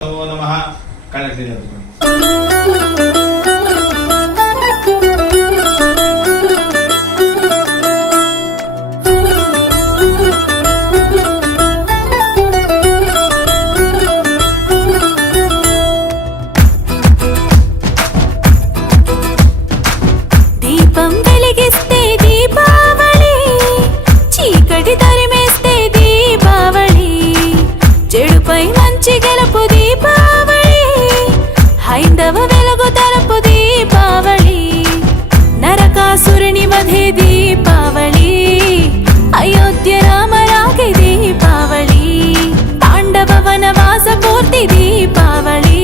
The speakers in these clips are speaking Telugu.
నమః కళకి దీపం వెలిగిస్తే దీపావళి, చీకటి తరిమేస్తే దీపావళి, చెడుపై మంచి గెలుపు దీపావళి, హైందవ వెలుగు తరపు దీపావళి, నరకాసురుని వధే దీపావళి, అయోధ్య రామరాగే దీపావళి, పాండవ వనవాస పూర్తి దీపావళి,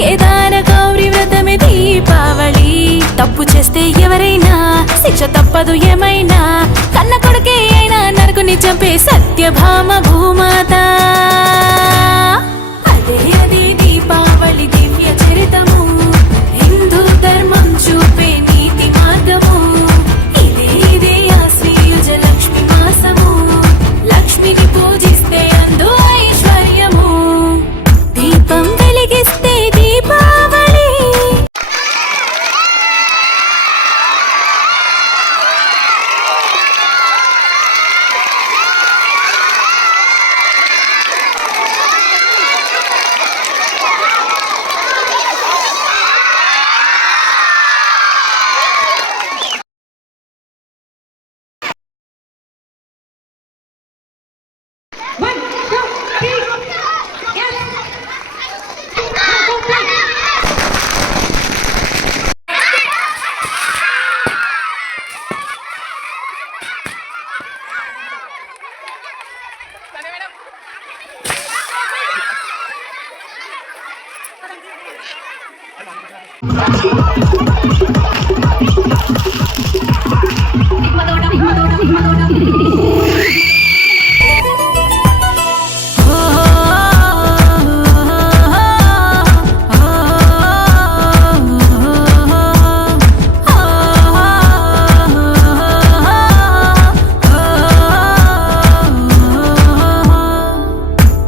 కేదార గౌరీ వ్రతమే దీపావళి. తప్పు చేస్తే ఎవరైనా శిక్ష తప్పదు ఏమైనా, కన్న కొడుకే అయినా నరకుని చంపే సత్యభామ భూమాత. అదే అదే దీపావళి దివ్య చరితము, హిందూ ధర్మం చూపే నీతి మార్గము. ఇదే ఇదే ఆశ్వయుజ లక్ష్మి మాసము, లక్ష్మిని పూజిస్తే అందు ఐశ్వర్యము. దీపం వెలిగిస్తే దీపావళి.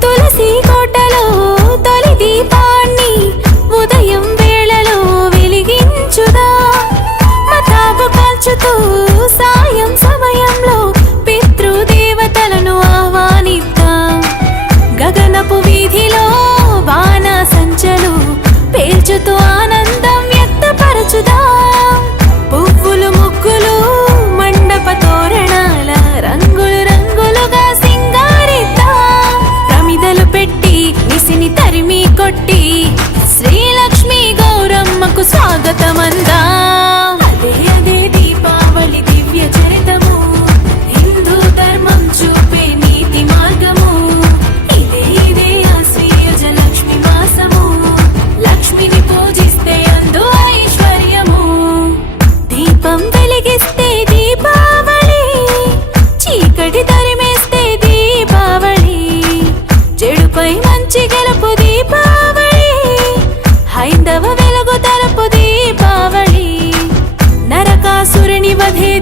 తులసి కోటలో తొలి దీపాన్ని ఉదయం వేళలో వెలిగించుదా, మతాబు కాల్చుతూ సాయం సమయంలో పితృదేవతలను ఆహ్వానిద్దాం. గగనపు వీధిలో బాణ సంచలు పేల్చుతూ ఆనందం వ్యక్తపరచుదాం. పువ్వులు ముగ్గులు మండప తోరణాల రంగులు రంగులుగా సింగారిద్దాం. ప్రమిదలు పెట్టి నిసిని తరిమి కొట్టి శ్రీలక్ష్మి గౌరమ్మకు స్వాగతమందాం. అదే అదే దీపావళి దివ్య చరితము, హిందూ ధర్మం చూపే నీతి మార్గము. ఇదే ఇదే ఆశ్వయుజ లక్ష్మి మాసము, లక్ష్మిని పూజిస్తే అందు ఐశ్వర్యము. దీపం వెలిగిస్తే దీపావళి, చీకటి తరిమేస్తే దీపావళి, చెడుపై మంచి గెలుపు దీపావళి, హైందవ వెలుగు తరపు దీపావళి, నరకాసురుని వధే